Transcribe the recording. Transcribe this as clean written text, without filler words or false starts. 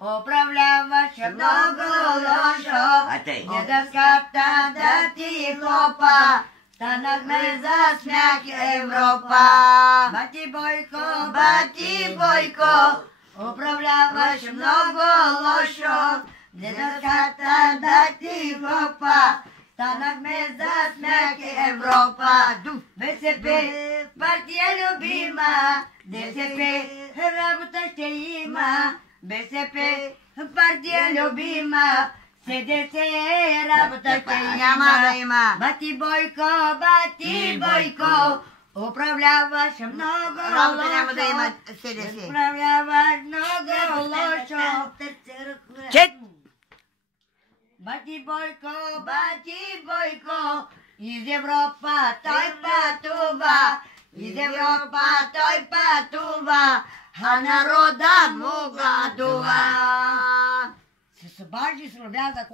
Управляваше много лошо, дедовската да ти хлопа, станахме за смях Европа. Бати Бойко, управляваше много лошо, дедовската да ти хлопа, станахме за смях Европа. БСП, партия любима, БСП, работа ще има. БСП, партия любима, СДС, работа ще има. Бати Бойко, управляваше много Работа няма лошо. да има СДС. Управляваш много лошо. Бати Бойко, из Европа той пътува, из Европа той пътува, а народа му гладува. Се събажи славя за